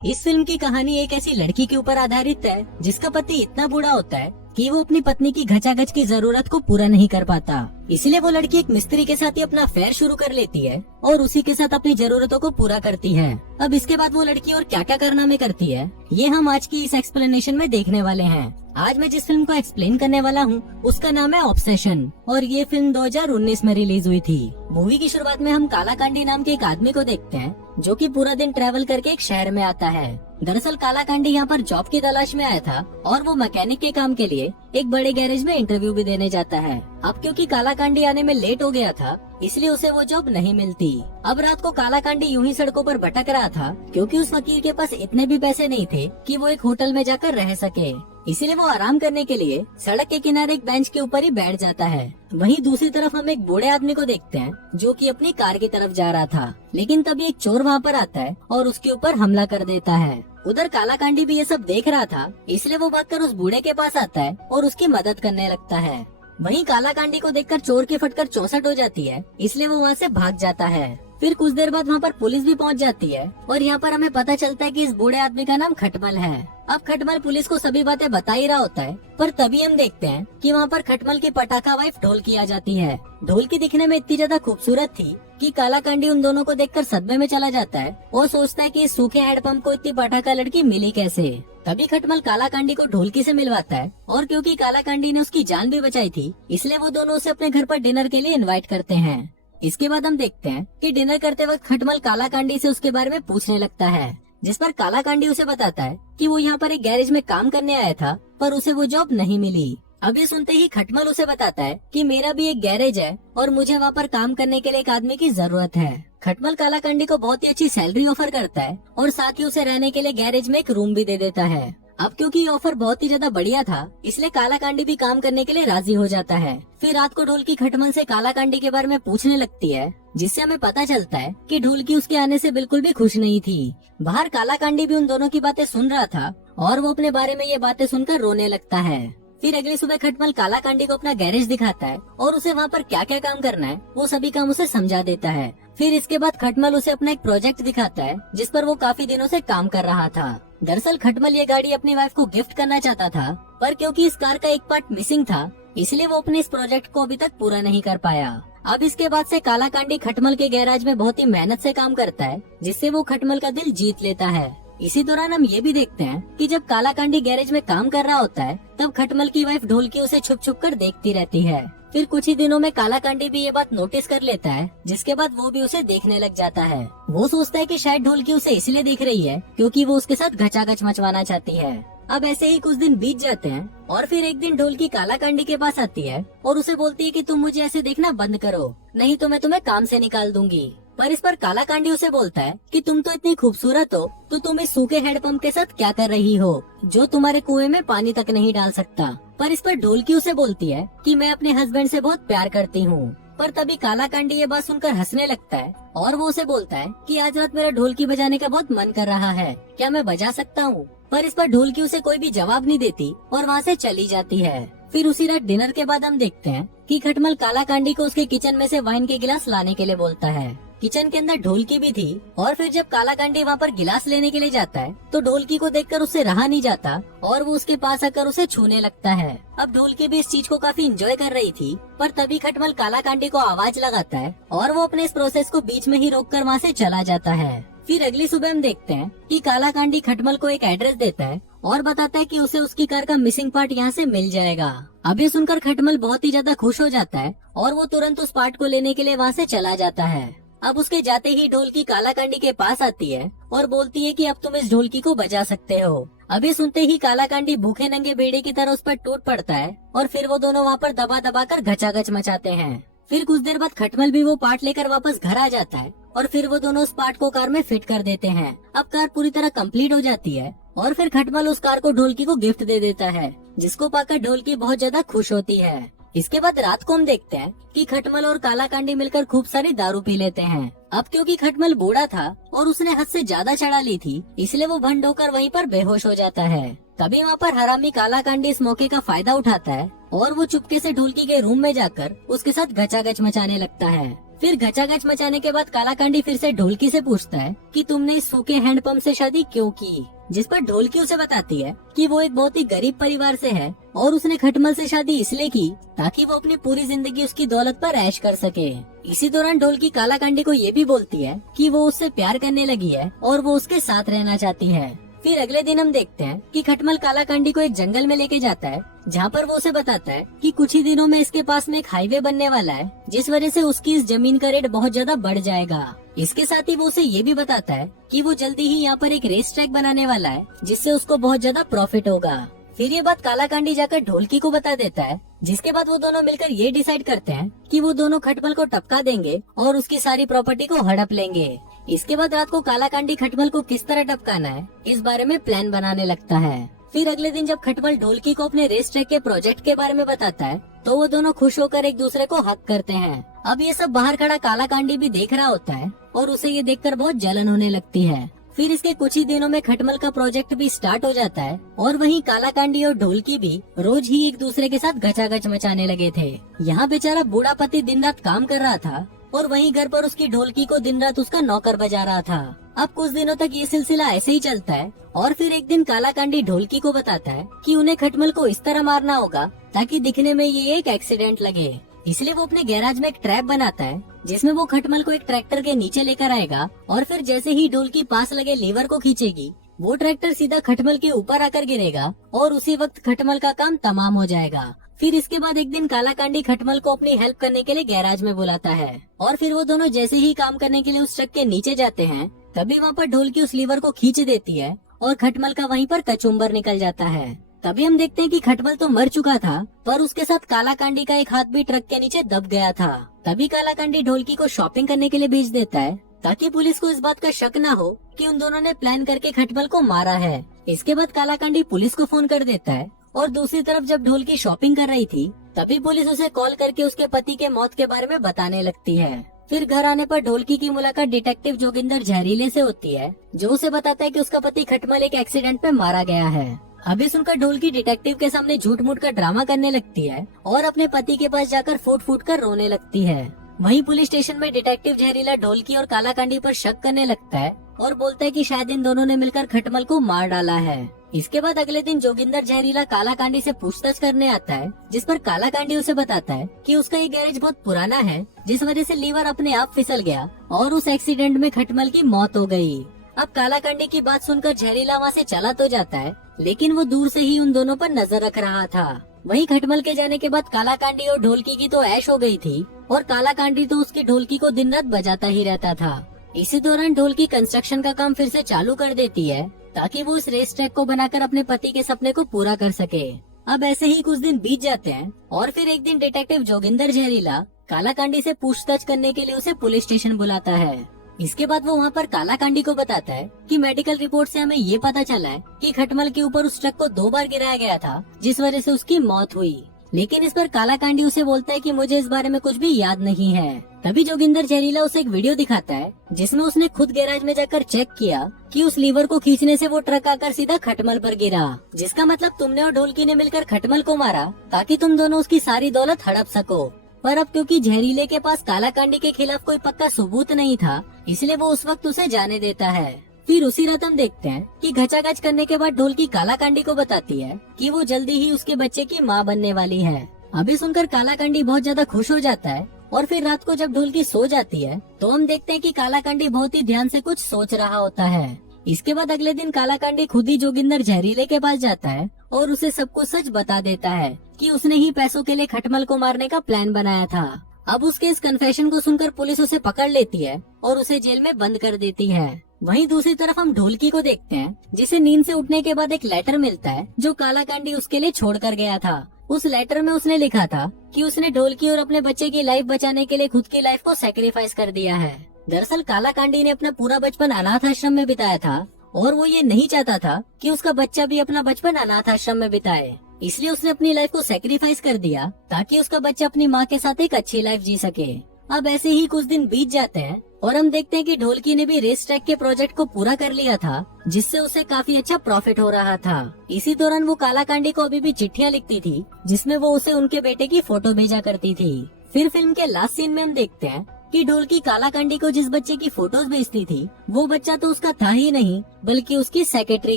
इस फिल्म की कहानी एक ऐसी लड़की के ऊपर आधारित है जिसका पति इतना बूढ़ा होता है कि वो अपनी पत्नी की घचाघच की जरूरत को पूरा नहीं कर पाता। इसलिए वो लड़की एक मिस्त्री के साथ ही अपना अफेयर शुरू कर लेती है और उसी के साथ अपनी जरूरतों को पूरा करती है। अब इसके बाद वो लड़की और क्या क्या कारनामे करती है, ये हम आज की इस एक्सप्लेनेशन में देखने वाले हैं। आज मैं जिस फिल्म को एक्सप्लेन करने वाला हूँ उसका नाम है ऑब्सेशन और ये फिल्म 2019 में रिलीज हुई थी। मूवी की शुरुआत में हम कालाकांडी नाम के एक आदमी को देखते हैं जो कि पूरा दिन ट्रैवल करके एक शहर में आता है। दरअसल कालाकांडी यहाँ पर जॉब की तलाश में आया था और वो मैकेनिक के काम के लिए एक बड़े गैरेज में इंटरव्यू भी देने जाता है। अब क्योंकि कालाकांडी आने में लेट हो गया था इसलिए उसे वो जॉब नहीं मिलती। अब रात को कालाकांडी यूं ही सड़कों पर भटक रहा था क्योंकि उस फकीर के पास इतने भी पैसे नहीं थे कि वो एक होटल में जाकर रह सके। इसीलिए वो आराम करने के लिए सड़क के किनारे एक बेंच के ऊपर ही बैठ जाता है। वहीं दूसरी तरफ हम एक बूढ़े आदमी को देखते हैं जो कि अपनी कार की तरफ जा रहा था, लेकिन तभी एक चोर वहाँ पर आता है और उसके ऊपर हमला कर देता है। उधर कालाकांडी भी ये सब देख रहा था, इसलिए वो भागकर उस बूढ़े के पास आता है और उसकी मदद करने लगता है। वहीं कालाकांडी को देखकर चोर की फटकर 64 हो जाती है, इसलिए वो वहाँ से भाग जाता है। फिर कुछ देर बाद वहाँ पर पुलिस भी पहुँच जाती है और यहाँ पर हमें पता चलता है कि इस बूढ़े आदमी का नाम खटमल है। अब खटमल पुलिस को सभी बातें बता ही रहा होता है, पर तभी हम देखते हैं कि वहाँ पर खटमल की पटाखा वाइफ ढोलकी आ जाती है। ढोलकी दिखने में इतनी ज्यादा खूबसूरत थी कि कालाकांडी उन दोनों को देखकर सदमे में चला जाता है और सोचता है कि इस सूखे हैंडपंप को इतनी पटाखा लड़की मिली कैसे। तभी खटमल कालाकांडी को ढोलकी से मिलवाता है और क्योंकि कालाकांडी ने उसकी जान भी बचाई थी इसलिए वो दोनों उसे अपने घर पर डिनर के लिए इन्वाइट करते हैं। इसके बाद हम देखते हैं कि डिनर करते वक्त खटमल कालाकांडी से उसके बारे में पूछने लगता है, जिस पर कालाकांडी उसे बताता है कि वो यहाँ पर एक गैरेज में काम करने आया था पर उसे वो जॉब नहीं मिली। अब ये सुनते ही खटमल उसे बताता है कि मेरा भी एक गैरेज है और मुझे वहाँ पर काम करने के लिए एक आदमी की जरूरत है। खटमल कालाकांडी को बहुत ही अच्छी सैलरी ऑफर करता है और साथ ही उसे रहने के लिए गैरेज में एक रूम भी दे देता है। अब क्योंकि ये ऑफर बहुत ही ज्यादा बढ़िया था इसलिए कालाकांडी भी काम करने के लिए राजी हो जाता है। फिर रात को ढोलकी खटमल से कालाकांडी के बारे में पूछने लगती है, जिससे हमें पता चलता है कि ढोलकी उसके आने से बिल्कुल भी खुश नहीं थी। बाहर कालाकांडी भी उन दोनों की बातें सुन रहा था और वो अपने बारे में ये बातें सुनकर रोने लगता है। फिर अगली सुबह खटमल कालाकांडी को अपना गैरेज दिखाता है और उसे वहाँ पर क्या क्या काम करना है वो सभी काम उसे समझा देता है। फिर इसके बाद खटमल उसे अपना एक प्रोजेक्ट दिखाता है जिस पर वो काफी दिनों से काम कर रहा था। दरअसल खटमल ये गाड़ी अपनी वाइफ को गिफ्ट करना चाहता था, पर क्योंकि इस कार का एक पार्ट मिसिंग था इसलिए वो अपने इस प्रोजेक्ट को अभी तक पूरा नहीं कर पाया। अब इसके बाद से कालाकांडी खटमल के गैराज में बहुत ही मेहनत से काम करता है, जिससे वो खटमल का दिल जीत लेता है। इसी दौरान हम ये भी देखते हैं कि जब कालाकांडी गैरेज में काम कर रहा होता है तब खटमल की वाइफ ढोलकी उसे छुप छुप कर देखती रहती है। फिर कुछ ही दिनों में कालाकांडी भी ये बात नोटिस कर लेता है, जिसके बाद वो भी उसे देखने लग जाता है। वो सोचता है कि शायद ढोलकी उसे इसलिए देख रही है क्योंकि वो उसके साथ घचाघच मचवाना चाहती है। अब ऐसे ही कुछ दिन बीत जाते हैं और फिर एक दिन ढोलकी कालाकांडी के पास आती है और उसे बोलती है कि तुम मुझे ऐसे देखना बंद करो, नहीं तो मैं तुम्हें काम से निकाल दूंगी। पर इस पर कालाकांडी उसे बोलता है कि तुम तो इतनी खूबसूरत हो तो तुम इस सूखे हैंडपंप के साथ क्या कर रही हो जो तुम्हारे कुएं में पानी तक नहीं डाल सकता। पर इस पर ढोलकी उसे बोलती है कि मैं अपने हस्बैंड से बहुत प्यार करती हूँ। पर तभी कालाकांडी ये बात सुनकर हंसने लगता है और वो उसे बोलता है कि आज रात मेरा ढोलकी बजाने का बहुत मन कर रहा है, क्या मैं बजा सकता हूँ। पर इस पर ढोलकी उसे कोई भी जवाब नहीं देती और वहाँ से चली जाती है। फिर उसी रात डिनर के बाद हम देखते हैं कि खटमल कालाकांडी को उसके किचन में से वाइन के गिलास लाने के लिए बोलता है। किचन के अंदर ढोलकी भी थी और फिर जब कालाकांडी वहाँ पर गिलास लेने के लिए जाता है तो ढोलकी को देखकर उससे रहा नहीं जाता और वो उसके पास आकर उसे छूने लगता है। अब ढोलकी भी इस चीज को काफी एंजॉय कर रही थी, पर तभी खटमल कालाकांडी को आवाज लगाता है और वो अपने इस प्रोसेस को बीच में ही रोककर वहाँ से चला जाता है। फिर अगली सुबह हम देखते हैं कि कालाकांडी खटमल को एक एड्रेस देता है और बताता है कि उसे उसकी कार का मिसिंग पार्ट यहाँ से मिल जाएगा। अब ये सुनकर खटमल बहुत ही ज्यादा खुश हो जाता है और वो तुरंत उस पार्ट को लेने के लिए वहाँ से चला जाता है। अब उसके जाते ही ढोलकी कालाकांडी के पास आती है और बोलती है कि अब तुम इस ढोलकी को बजा सकते हो। अभी सुनते ही कालाकांडी भूखे नंगे भेड़िए की तरह उस पर टूट पड़ता है और फिर वो दोनों वहाँ पर दबा दबा कर घचाघच मचाते हैं। फिर कुछ देर बाद खटमल भी वो पार्ट लेकर वापस घर आ जाता है और फिर वो दोनों उस पार्ट को कार में फिट कर देते हैं। अब कार पूरी तरह कंप्लीट हो जाती है और फिर खटमल उस कार को ढोलकी को गिफ्ट दे देता है, जिसको पाकर ढोलकी बहुत ज्यादा खुश होती है। इसके बाद रात को हम देखते हैं कि खटमल और कालाकांडी मिलकर खूब सारी दारू पी लेते हैं। अब क्योंकि खटमल बूढ़ा था और उसने हद से ज्यादा चढ़ा ली थी इसलिए वो भंड होकर वहीं पर बेहोश हो जाता है। तभी वहाँ पर हरामी कालाकांडी इस मौके का फायदा उठाता है और वो चुपके से ढोलकी के रूम में जाकर उसके साथ घचाघच मचाने लगता है। फिर घचाघच मचाने के बाद कालाकांडी फिर से ढोलकी से पूछता है कि तुमने इस सूखे हैंडपंप से शादी क्यों की, जिस पर ढोलकी उसे बताती है कि वो एक बहुत ही गरीब परिवार से है और उसने खटमल से शादी इसलिए की ताकि वो अपनी पूरी जिंदगी उसकी दौलत पर ऐश कर सके। इसी दौरान ढोलकी कालाकांडी को ये भी बोलती है कि वो उससे प्यार करने लगी है और वो उसके साथ रहना चाहती है। फिर अगले दिन हम देखते हैं कि खटमल कालाकांडी को एक जंगल में लेके जाता है, जहाँ पर वो उसे बताता है कि कुछ ही दिनों में इसके पास में एक हाईवे बनने वाला है, जिस वजह से उसकी इस जमीन का रेट बहुत ज्यादा बढ़ जाएगा। इसके साथ ही वो उसे ये भी बताता है कि वो जल्दी ही यहाँ पर एक रेस ट्रैक बनाने वाला है, जिससे उसको बहुत ज्यादा प्रॉफिट होगा। फिर ये बात कालाकांडी जाकर ढोलकी को बता देता है, जिसके बाद वो दोनों मिलकर ये डिसाइड करते हैं कि वो दोनों खटमल को टपका देंगे और उसकी सारी प्रॉपर्टी को हड़प लेंगे। इसके बाद रात को कालाकांडी खटमल को किस तरह टपकाना है इस बारे में प्लान बनाने लगता है। फिर अगले दिन जब खटमल ढोलकी को अपने रेस ट्रैक के प्रोजेक्ट के बारे में बताता है तो वो दोनों खुश होकर एक दूसरे को हक करते हैं। अब ये सब बाहर खड़ा कालाकांडी भी देख रहा होता है और उसे ये देखकर बहुत जलन होने लगती है। फिर इसके कुछ ही दिनों में खटमल का प्रोजेक्ट भी स्टार्ट हो जाता है और वहीं कालाकांडी और ढोलकी भी रोज ही एक दूसरे के साथ घचाघच मचाने लगे थे। यहाँ बेचारा बूढ़ा पति दिन रात काम कर रहा था और वहीं घर पर उसकी ढोलकी को दिन रात उसका नौकर बजा रहा था। अब कुछ दिनों तक ये सिलसिला ऐसे ही चलता है और फिर एक दिन कालाकांडी ढोलकी को बताता है कि उन्हें खटमल को इस तरह मारना होगा ताकि दिखने में ये एक एक्सीडेंट लगे। इसलिए वो अपने गैराज में एक ट्रैप बनाता है, जिसमें वो खटमल को एक ट्रैक्टर के नीचे लेकर आएगा और फिर जैसे ही ढोलकी पास लगे लीवर को खींचेगी, वो ट्रैक्टर सीधा खटमल के ऊपर आकर गिरेगा और उसी वक्त खटमल का काम तमाम हो जाएगा। फिर इसके बाद एक दिन कालाकांडी खटमल को अपनी हेल्प करने के लिए गैराज में बुलाता है और फिर वो दोनों जैसे ही काम करने के लिए उस ट्रक के नीचे जाते हैं, तभी वहाँ पर ढोलकी उस लीवर को खींच देती है और खटमल का वहीं पर कचुम्बर निकल जाता है। तभी हम देखते हैं कि खटमल तो मर चुका था, पर उसके साथ कालाकांडी का एक हाथ भी ट्रक के नीचे दब गया था। तभी कालाकांडी ढोलकी को शॉपिंग करने के लिए भेज देता है ताकि पुलिस को इस बात का शक न हो कि उन दोनों ने प्लान करके खटमल को मारा है। इसके बाद कालाकांडी पुलिस को फोन कर देता है और दूसरी तरफ जब ढोलकी शॉपिंग कर रही थी तभी पुलिस उसे कॉल करके उसके पति के मौत के बारे में बताने लगती है। फिर घर आने पर ढोलकी की मुलाकात डिटेक्टिव जोगिंदर जहरीले से होती है, जो उसे बताता है कि उसका पति खटमल एक एक्सीडेंट में मारा गया है। अभी सुनकर ढोलकी डिटेक्टिव के सामने झूठ मूठ कर ड्रामा करने लगती है और अपने पति के पास जाकर फूट फूट कर रोने लगती है। वहीं पुलिस स्टेशन में डिटेक्टिव जहरीला ढोलकी और कालाकांडी पर शक करने लगता है और बोलता है कि शायद इन दोनों ने मिलकर खटमल को मार डाला है। इसके बाद अगले दिन जोगिंदर जहरीला कालाकांडी से पूछताछ करने आता है, जिस पर कालाकांडी उसे बताता है कि उसका ये गैरेज बहुत पुराना है, जिस वजह से लीवर अपने आप फिसल गया और उस एक्सीडेंट में खटमल की मौत हो गई। अब कालाकांडी की बात सुनकर जहरीला वहाँ से चला तो जाता है, लेकिन वो दूर से ही उन दोनों पर नजर रख रहा था। वहीं खटमल के जाने के बाद कालाकांडी और ढोलकी की तो ऐश हो गई थी और कालाकांडी तो उसकी ढोलकी को दिन रात बजाता ही रहता था। इसी दौरान ढोलकी कंस्ट्रक्शन का काम फिर से चालू कर देती है ताकि वो इस रेस ट्रैक को बनाकर अपने पति के सपने को पूरा कर सके। अब ऐसे ही कुछ दिन बीत जाते हैं और फिर एक दिन डिटेक्टिव जोगिंदर जहरीला कालाकांडी से पूछताछ करने के लिए उसे पुलिस स्टेशन बुलाता है। इसके बाद वो वहाँ पर कालाकांडी को बताता है कि मेडिकल रिपोर्ट से हमें ये पता चला है कि खटमल के ऊपर उस ट्रक को 2 बार गिराया गया था, जिस वजह से उसकी मौत हुई। लेकिन इस पर कालाकांडी उसे बोलता है कि मुझे इस बारे में कुछ भी याद नहीं है। तभी जोगिंदर जहरीला उसे एक वीडियो दिखाता है जिसमें उसने खुद गैराज में जाकर चेक किया कि उस लीवर को खींचने से वो ट्रक आकर सीधा खटमल पर गिरा, जिसका मतलब तुमने और ढोलकी ने मिलकर खटमल को मारा ताकि तुम दोनों उसकी सारी दौलत हड़प सको। पर अब क्योंकि जहरीले के पास कालाकांडी के खिलाफ कोई पक्का सबूत नहीं था, इसलिए वो उस वक्त उसे जाने देता है। फिर उसी रात हम देखते हैं कि घचाघच करने के बाद ढोलकी कालाकांडी को बताती है कि वो जल्दी ही उसके बच्चे की माँ बनने वाली है। अभी सुनकर कालाकांडी बहुत ज्यादा खुश हो जाता है और फिर रात को जब ढोलकी सो जाती है तो हम देखते हैं कि कालाकांडी बहुत ही ध्यान से कुछ सोच रहा होता है। इसके बाद अगले दिन कालाकांडी खुद ही जोगिंदर जहरीले के पास जाता है और उसे सब कुछ सच बता देता है कि उसने ही पैसों के लिए खटमल को मारने का प्लान बनाया था। अब उसके इस कन्फेशन को सुनकर पुलिस उसे पकड़ लेती है और उसे जेल में बंद कर देती है। वहीं दूसरी तरफ हम ढोलकी को देखते हैं, जिसे नींद से उठने के बाद एक लेटर मिलता है जो कालाकांडी उसके लिए छोड़ कर गया था। उस लेटर में उसने लिखा था कि उसने ढोलकी और अपने बच्चे की लाइफ बचाने के लिए खुद की लाइफ को सैक्रिफाइस कर दिया है। दरअसल कालाकांडी ने अपना पूरा बचपन अनाथ आश्रम में बिताया था और वो ये नहीं चाहता था कि उसका बच्चा भी अपना बचपन अनाथ आश्रम में बिताए, इसलिए उसने अपनी लाइफ को सैक्रिफाइस कर दिया ताकि उसका बच्चा अपनी माँ के साथ एक अच्छी लाइफ जी सके। अब ऐसे ही कुछ दिन बीत जाते हैं और हम देखते हैं कि ढोलकी ने भी रेस ट्रैक के प्रोजेक्ट को पूरा कर लिया था, जिससे उसे काफी अच्छा प्रॉफिट हो रहा था। इसी दौरान वो कालाकांडी को अभी भी चिट्ठियां लिखती थी, जिसमें वो उसे उनके बेटे की फोटो भेजा करती थी। फिर फिल्म के लास्ट सीन में हम देखते हैं कि ढोलकी कालाकांडी को जिस बच्चे की फोटोज भेजती थी वो बच्चा तो उसका था ही नहीं बल्कि उसकी सेक्रेटरी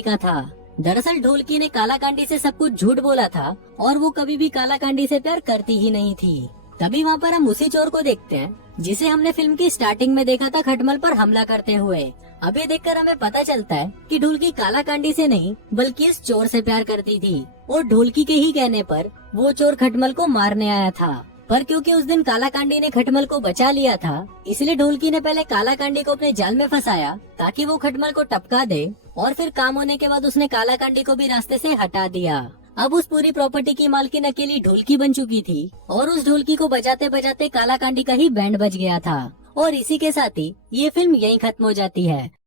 का था। दरअसल ढोलकी ने कालाकांडी से सब कुछ झूठ बोला था और वो कभी भी कालाकांडी से प्यार करती ही नहीं थी। तभी वहाँ पर हम उसी चोर को देखते हैं जिसे हमने फिल्म की स्टार्टिंग में देखा था खटमल पर हमला करते हुए। अब ये देखकर हमें पता चलता है कि ढोलकी कालाकांडी से नहीं बल्कि इस चोर से प्यार करती थी और ढोलकी के ही कहने पर वो चोर खटमल को मारने आया था। पर क्योंकि उस दिन कालाकांडी ने खटमल को बचा लिया था इसलिए ढोलकी ने पहले कालाकांडी को अपने जाल में फंसाया ताकि वो खटमल को टपका दे और फिर काम होने के बाद उसने कालाकांडी को भी रास्ते से हटा दिया। अब उस पूरी प्रॉपर्टी की मालकिन अकेली ढोलकी बन चुकी थी और उस ढोलकी को बजाते बजाते कालाकांडी का ही बैंड बज गया था। और इसी के साथ ही ये फिल्म यहीं खत्म हो जाती है।